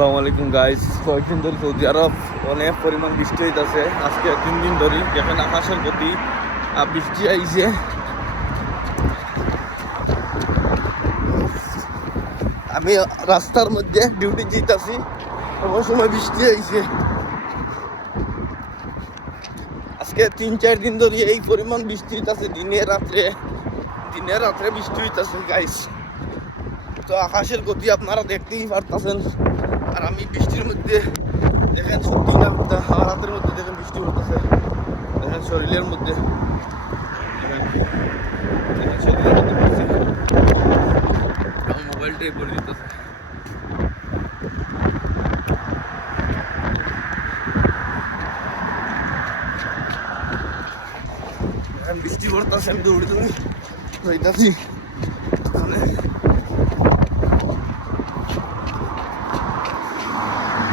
আসসালামু আলাইকুম গাইস, কয়েকদিন ধরে সৌদি আরব অনেক পরিমাণ বৃষ্টি হইতেছে। আজকে 3 দিন ধরে দেখেন আকাশের গতি, বৃষ্টি আইছে। আমি রাস্তার মধ্যে ডিউটি যেতেছি, এমন সময় বৃষ্টি আইছে। আজকে 3-4 দিন ধরে এই পরিমাণ বৃষ্টি হইতেছে, দিনে রাত্রে বৃষ্টি হইতেছে গাইস। তো আকাশের গতি আপনারা দেখতেই পারতেছেন। আর আমি বৃষ্টির মধ্যে দেখেন সত্যি না রাতের মধ্যে দেখেন বৃষ্টি পড়তেছে, দেখেন শরীরের মধ্যে পড়ছে, মোবাইলটাই পড়ে দিতেছে। বৃষ্টি পড়তেছে, আমি দৌড়ে যাইতাছি।